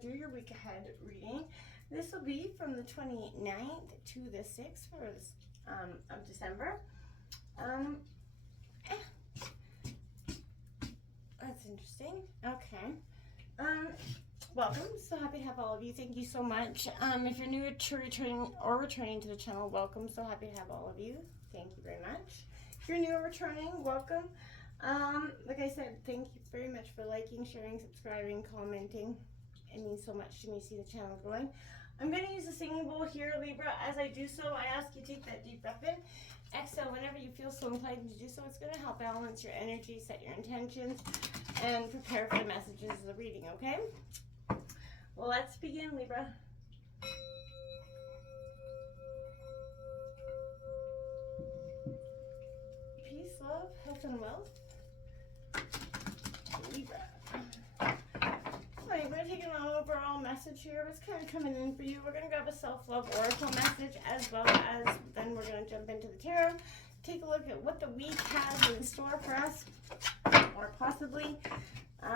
do your week ahead reading. This will be from the 29th to the 6th of December. That's interesting. Okay. Welcome. So happy to have all of you. Thank you so much. If you're new to returning to the channel, welcome. So happy to have all of you. Thank you very much. If you're new or returning, welcome. Like I said, thank you very much for liking, sharing, subscribing, commenting. It means so much to me to see the channel growing. I'm going to use a singing bowl here, Libra. As I do so, I ask you to take that deep breath in. Exhale whenever you feel so inclined to do so. It's going to help balance your energy, set your intentions, and prepare for the messages of the reading, okay? Well, let's begin, Libra. Peace, love, health, and wealth. Libra. Alright, we're going to take an overall message here. What's kind of coming in for you? We're going to grab a self-love oracle message, as well as then we're going to jump into the tarot. Take a look at what the week has in store for us, or possibly.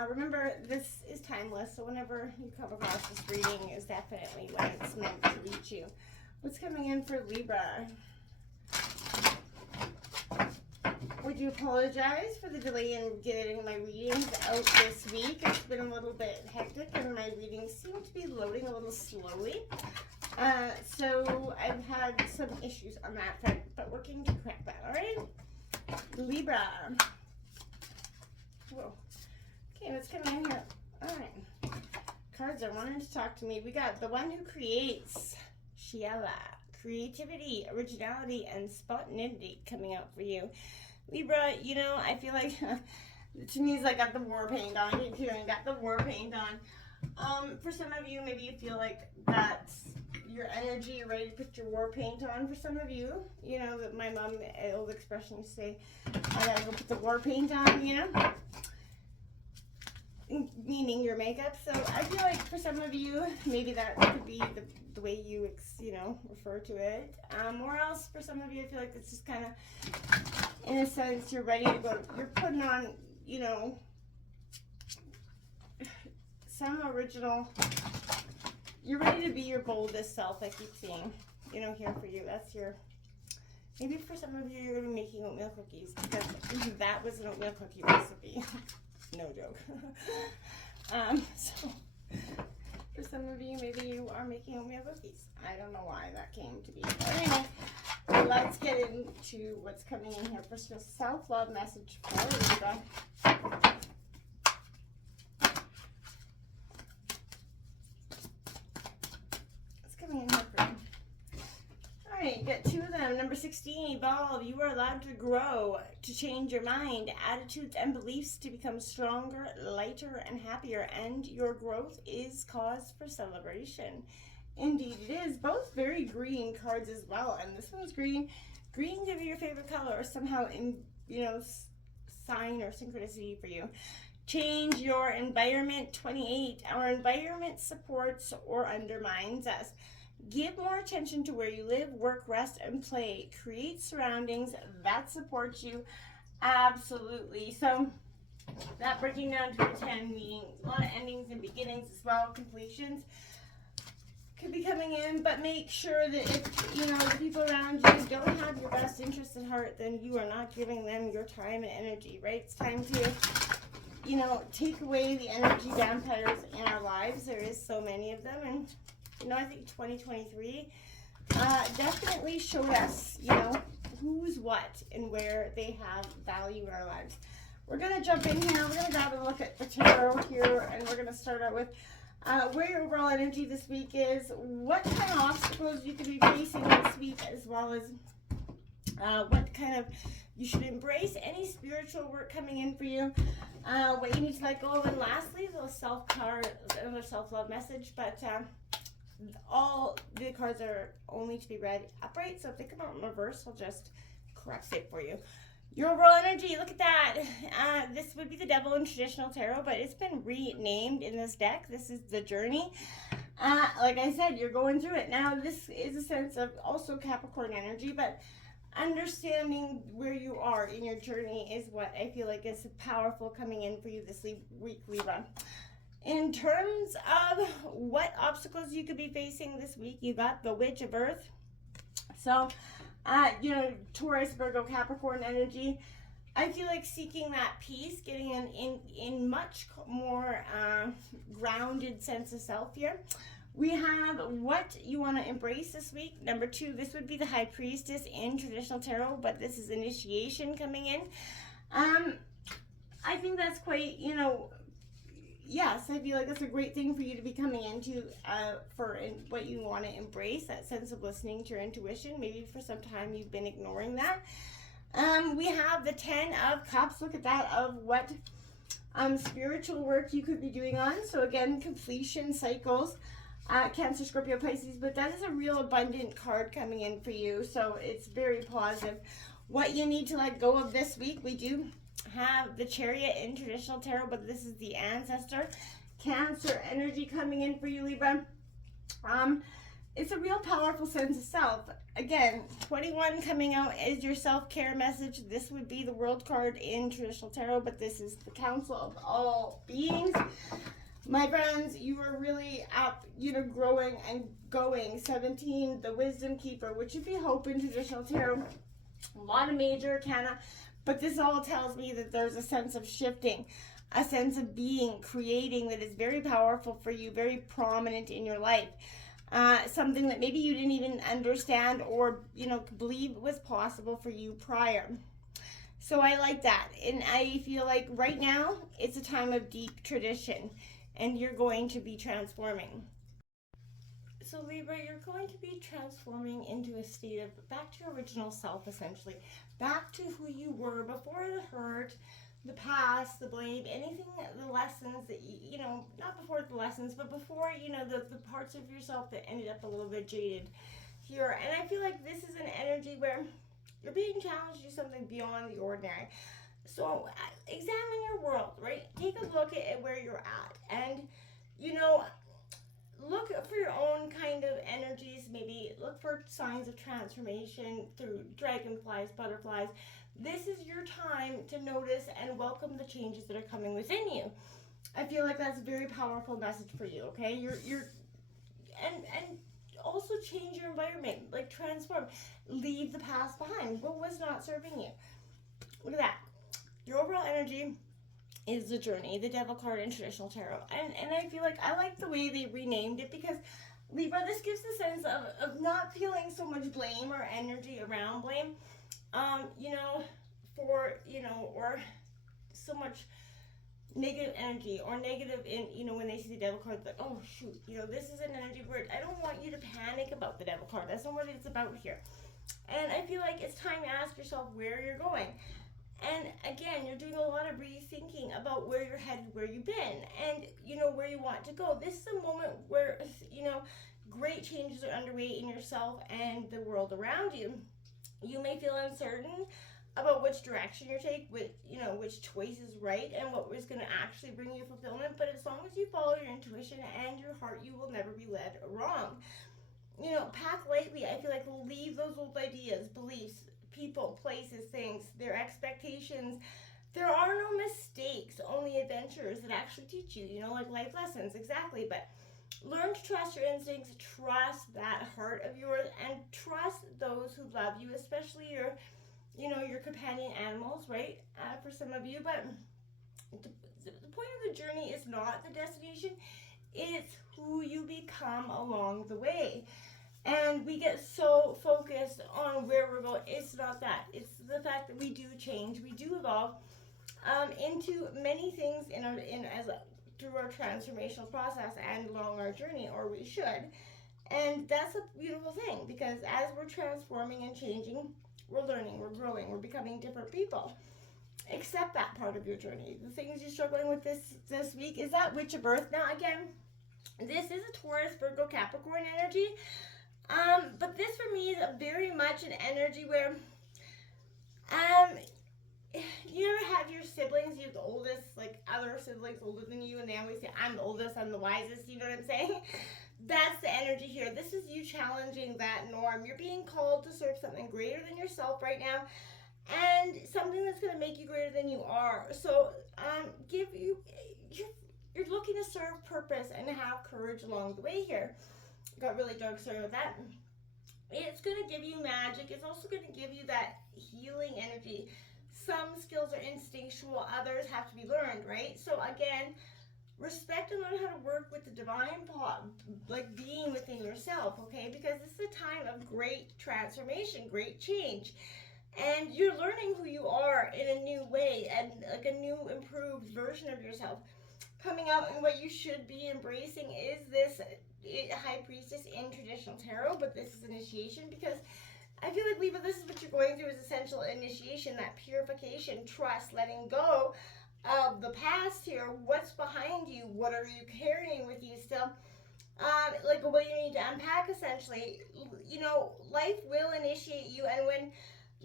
Remember, this is timeless, so whenever you come across this reading is definitely when it's meant to reach you. What's coming in for Libra? Would you apologize for the delay in getting my readings out this week? It's been a little bit hectic and my readings seem to be loading a little slowly. So I've had some issues on that front, but working to correct that, alright? Libra. Whoa. Okay, what's coming in here? Alright. Cards are wanting to talk to me. We got the one who creates, Shiela. Creativity, originality, and spontaneity coming out for you. Libra, you know, I feel like, to me, it's like got the war paint on. You too, got the war paint on. For some of you, maybe you feel like that's your energy, you're ready to put your war paint on. For some of you, you know, that my mom, an old expression, used to say, I gotta go put the war paint on, you know? Meaning your makeup. So I feel like for some of you, maybe that could be the way you, refer to it. Or else for some of you, I feel like it's just kind of, in a sense, you're ready to go. You're putting on, you know, some original, you're ready to be your boldest self, I keep seeing, you know, here for you. That's your, maybe for some of you, you're going to be making oatmeal cookies, because that was an oatmeal cookie recipe. No joke. So for some of you, maybe you are making oatmeal cookies. I don't know why that came to be. But anyway, let's get into what's coming in here. First, a self-love message for Libra. What's coming in here for you? Alright, get two of them. Number 16, evolve. You are allowed to grow, to change your mind, attitudes, and beliefs to become stronger, lighter, and happier. And your growth is cause for celebration. Indeed it is. Both very green cards as well. And this one's green. Green could be your favorite color, or somehow in, sign or synchronicity for you. Change your environment. 28. Our environment supports or undermines us. Give more attention to where you live, work, rest, and play. Create surroundings that support you. Absolutely. So that breaking down to a 10, meaning a lot of endings and beginnings as well, completions could be coming in, but make sure that if, the people around you don't have your best interest at heart, then you are not giving them your time and energy, right? It's time to, take away the energy vampires in our lives. There is so many of them, and I think 2023 definitely showed us, who's what and where they have value in our lives. We're going to jump in here. We're going to grab a look at the tarot here, and we're going to start out with where your overall energy this week is, what kind of obstacles you could be facing this week, as well as what kind of you should embrace, any spiritual work coming in for you, what you need to let go of, and lastly, the another self-love message, but all the cards are only to be read upright, so if they come out in reverse, I'll just correct it for you. Your overall energy, look at that. This would be the Devil in traditional tarot, but it's been renamed in this deck. This is the Journey. Like I said, you're going through it. Now, this is a sense of also Capricorn energy, but understanding where you are in your journey is what I feel like is powerful coming in for you this week, Libra. In terms of obstacles you could be facing this week. You got the Witch of Earth. So, Taurus, Virgo, Capricorn energy. I feel like seeking that peace, getting in much more grounded sense of self here. We have what you want to embrace this week. Number 2, this would be the High Priestess in traditional tarot, but this is initiation coming in. I think that's quite, yes, I feel like that's a great thing for you to be coming into what you want to embrace, that sense of listening to your intuition. Maybe for some time you've been ignoring that. We have the 10 of Cups. Look at that, of what spiritual work you could be doing on. So again, completion, cycles, Cancer, Scorpio, Pisces, but that is a real abundant card coming in for you. So it's very positive. What you need to let go of this week, we do have the Chariot in traditional tarot, but this is the ancestor. Cancer energy coming in for you, Libra. It's a real powerful sense of self. Again, 21 coming out is your self-care message. This would be the World card in traditional tarot, but this is the Council of All Beings. My friends, you are really up, growing and going. 17, the Wisdom Keeper, which would be Hope in traditional tarot. A lot of major arcana, but this all tells me that there's a sense of shifting, a sense of being, creating that is very powerful for you, very prominent in your life. Something that maybe you didn't even understand or, believe was possible for you prior. So I like that. And I feel like right now it's a time of deep tradition and you're going to be transforming. So Libra, you're going to be transforming into a state of back to your original self, essentially. Back to who you were before the hurt, the past, the blame, anything, the lessons that not before the lessons, but before, the parts of yourself that ended up a little bit jaded here. And I feel like this is an energy where you're being challenged to do something beyond the ordinary. So examine your world, right? Take a look at where you're at and, look for your own kind of energies. Maybe look for signs of transformation through dragonflies, butterflies. This is your time to notice and welcome the changes that are coming within you. I feel like that's a very powerful message for you, okay? And also change your environment, like transform. Leave the past behind. What was not serving you? Look at that. Your overall energy is the Journey, the Devil card in traditional tarot. And I feel like I like the way they renamed it because Libra, this gives the sense of not feeling so much blame or energy around blame. Or so much negative energy or negative in, when they see the Devil card, like, oh shoot, this is an energy where I don't want you to panic about the Devil card. That's not what it's about here. And I feel like it's time to ask yourself where you're going. And again, you're doing a lot of rethinking about where you're headed, where you've been, and where you want to go. This is a moment where, great changes are underway in yourself and the world around you. You may feel uncertain about which direction you take, which choice is right and what is going to actually bring you fulfillment. But as long as you follow your intuition and your heart, you will never be led wrong. Pack lightly. I feel like leave those old ideas, beliefs, people, places, things, their expectations. There are no mistakes, only adventures that actually teach you, like life lessons, exactly. But learn to trust your instincts, trust that heart of yours, and trust those who love you, especially your companion animals, right? For some of you, but the point of the journey is not the destination. It's who you become along the way. And we get so focused on where we're going. It's not that. It's the fact that we do change, we do evolve into many things through our transformational process and along our journey, or we should. And that's a beautiful thing because as we're transforming and changing, we're learning, we're growing, we're becoming different people. Accept that part of your journey. The things you're struggling with this week is that Witch of Earth. Now, again, this is a Taurus, Virgo, Capricorn energy. But this for me is very much an energy where, you ever have your siblings, you're the oldest, like other siblings older than you, and they always say, I'm the oldest, I'm the wisest, you know what I'm saying? That's the energy here. This is you challenging that norm. You're being called to serve something greater than yourself right now, and something that's going to make you greater than you are. So, you're looking to serve purpose and have courage along the way here. Got really dark, sorry about that. It's going to give you magic. It's also going to give you that healing energy. Some skills are instinctual, others have to be learned, right? So again, respect and learn how to work with the divine like being within yourself, okay? Because this is a time of great transformation, great change. And you're learning who you are in a new way and like a new improved version of yourself. Coming out and what you should be embracing is this High Priestess in traditional tarot, but this is initiation because I feel like, Libra, this is what you're going through is essential initiation, that purification, trust, letting go of the past here. What's behind you? What are you carrying with you still? Like what you need to unpack, essentially. You know, life will initiate you, and when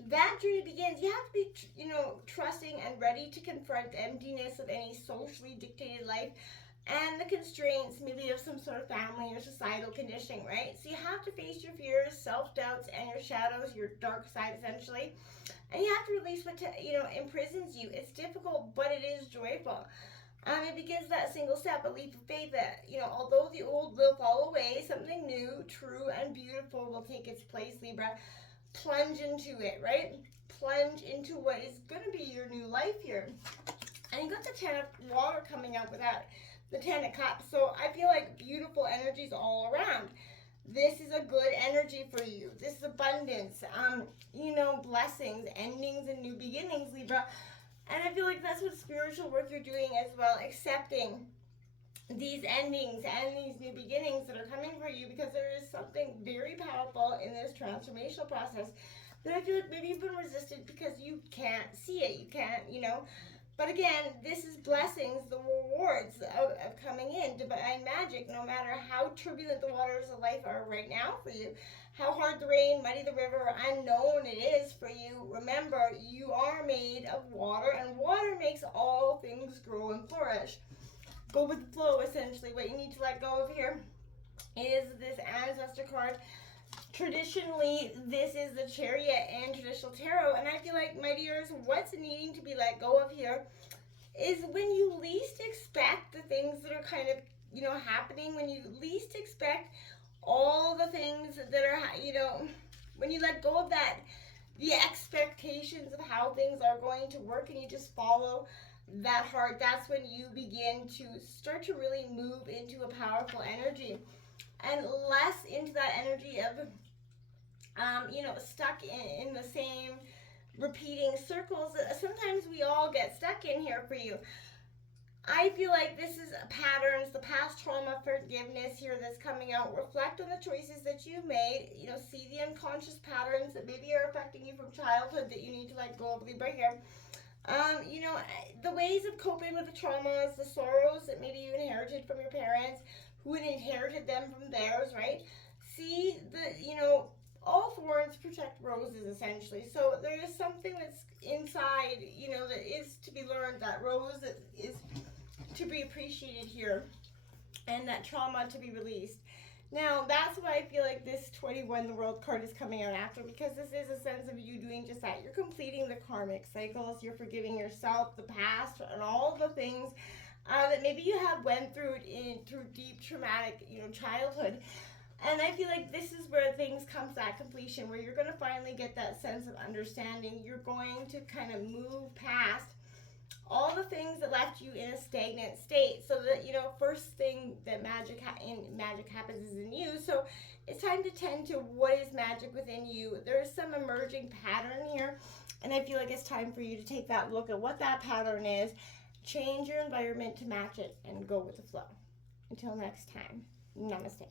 that journey begins, you have to be, trusting and ready to confront the emptiness of any socially dictated life and the constraints maybe of some sort of family or societal conditioning, right? So you have to face your fears, self-doubts, and your shadows, your dark side, essentially. And you have to release what, imprisons you. It's difficult, but it is joyful. It begins that single step, a leap of faith that, although the old will fall away, something new, true, and beautiful will take its place, Libra. Plunge into it, right? Plunge into what is going to be your new life here. And you got the 10 of water coming out with that, the 10 of cups. So I feel like beautiful energies all around. This is a good energy for you. This is abundance, blessings, endings, and new beginnings, Libra. And I feel like that's what spiritual work you're doing as well, accepting these endings and these new beginnings that are coming for you, because there is something very powerful in this transformational process that I feel like maybe you've been resisted because you can't see it. You can't, But again, this is blessings, the rewards of coming in, divine magic, no matter how turbulent the waters of life are right now for you, how hard the rain, muddy the river, unknown it is for you. Remember, you are made of water, and water makes all things grow and flourish. Go with the flow, essentially. What you need to let go of here is this ancestor card. Traditionally, this is the Chariot in traditional tarot, and I feel like, my dears, what's needing to be let go of here is when you least expect the things that are kind of, happening, when you least expect all the things that are, when you let go of that, the expectations of how things are going to work, and you just follow that heart, that's when you begin to start to really move into a powerful energy, and less into that energy of stuck in the same repeating circles. Sometimes we all get stuck in here for you. I feel like this is patterns, the past trauma, forgiveness here that's coming out. Reflect on the choices that you made. See the unconscious patterns that maybe are affecting you from childhood that you need to let go of, Libra here. The ways of coping with the traumas, the sorrows that maybe you inherited from your parents, who had inherited them from theirs, right? See all thorns protect roses, essentially. So there is something that's inside, that is to be learned, that rose that is to be appreciated here, and that trauma to be released. Now, that's what I feel like this 21, the World card, is coming out after, because this is a sense of you doing just that. You're completing the karmic cycles. You're forgiving yourself, the past, and all the things that maybe you have went through through deep traumatic, childhood. And I feel like this is where things come to that completion, where you're going to finally get that sense of understanding. You're going to kind of move past all the things that left you in a stagnant state, so that first thing that magic happens is in you. So it's time to tend to what is magic within you. There's some emerging pattern here, and I feel like it's time for you to take that look at what that pattern is, change your environment to match it, and go with the flow. Until next time, namaste.